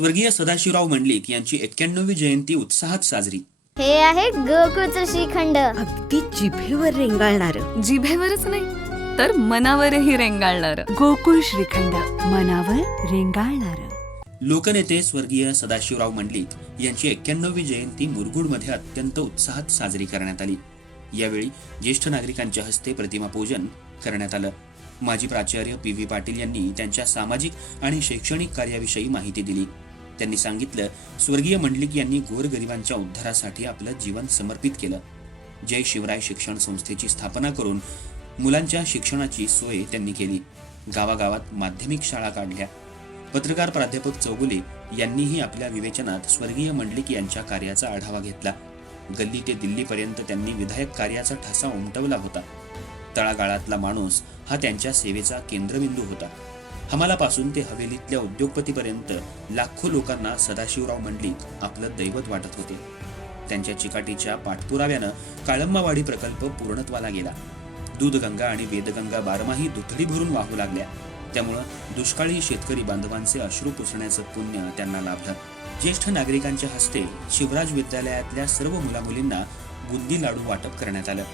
स्वर्गीय सदाशिवराव मंडलिक यांची एक्क्याण्णवी जयंती उत्साहात साजरी. हे आहे गोकुळचं श्रीखंड. अगदी जिभेवर रेंगाळणार. जिभेवरच नाही तर मनावरही रेंगाळणार. गोकुळ श्रीखंड मनावर रेंगाळणार. लोकनेते स्वर्गीय सदाशिवराव मंडलिक यांची एक्क्याण्णवी जयंती मुरगुडमध्ये अत्यंत उत्साहात साजरी करण्यात आली. यावेळी ज्येष्ठ नागरिकांच्या हस्ते प्रतिमा पूजन करण्यात आलं. माजी प्राचार्य पी व्ही पाटील यांनी त्यांच्या सामाजिक आणि शैक्षणिक कार्याविषयी माहिती दिली. त्यांनी सांगितलं स्वर्गीय मंडलिक यांनी गोरगरिबांच्या उद्धारासाठी आपलं जीवन समर्पित केलं. जय शिवराय शिक्षण संस्थेची स्थापना करून मुलांच्या शिक्षणाची सोय त्यांनी केली. गावागावात माध्यमिक शाळा काढल्या. पत्रकार प्राध्यापक चौगुले यांनीही आपल्या विवेचनात स्वर्गीय मंडलिक यांच्या कार्याचा आढावा घेतला. गल्ली ते दिल्लीपर्यंत त्यांनी विधायक कार्याचा ठसा उमटवला होता. तळागाळातला माणूस हा त्यांच्या सेवेचा केंद्रबिंदू होता. हमालापासून ते हवेलीतल्या उद्योगपतीपर्यंत लाखो लोकांना सदाशिवराव मंडलिक आपलं दैवत वाटत होते. त्यांच्या चिकाटीच्या पाठपुराव्यानं काळंबावाडी प्रकल्प पूर्णत्वाला गेला. दूधगंगा आणि वेदगंगा बारमाही दुथडी भरून वाहू लागल्या. त्यामुळं दुष्काळी शेतकरी बांधवांचे अश्रू पुसण्याचं पुण्य त्यांना लाभलं. ज्येष्ठ नागरिकांच्या हस्ते शिवराज विद्यालयातल्या सर्व मुलामुलींना बुंदी लाडू वाटप करण्यात आलं.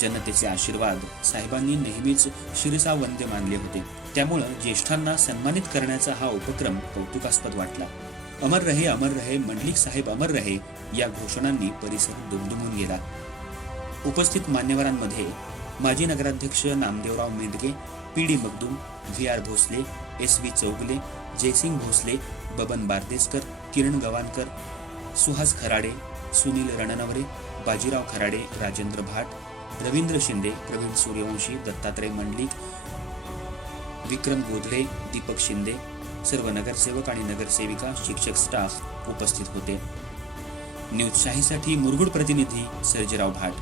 जनतेचे आशीर्वाद. साहेबांनी नेहमीच शिरसावंद्य मानले होते. त्यामुळं ज्येष्ठांना सन्मानित करण्याचा हा उपक्रम कौतुकास्पद वाटला. अमर रहे अमर रहे मंडलिक साहेब अमर रहे या घोषणांनी परिसर दुमदुमून गेला. उपस्थित मान्यवरांमध्ये माजी नगराध्यक्ष Namdevrao Mendhke P D Magdum V R Bhosale S V Chougale Jaysing Bhosale Baban Bardeskar Kiran Gavankar Suhas Kharade Sunil Ranaware Bajirao Kharade Rajendra Bhat Ravindra Shinde Pravin Suryavanshi Dattatray Mandlik विक्रम गोधले दीपक शिंदे सर्व नगरसेवक आणि नगरसेविका शिक्षक स्टाफ उपस्थित होते. न्यूज शाहीसाठी मुरगुड प्रतिनिधी सर्जेराव भाट.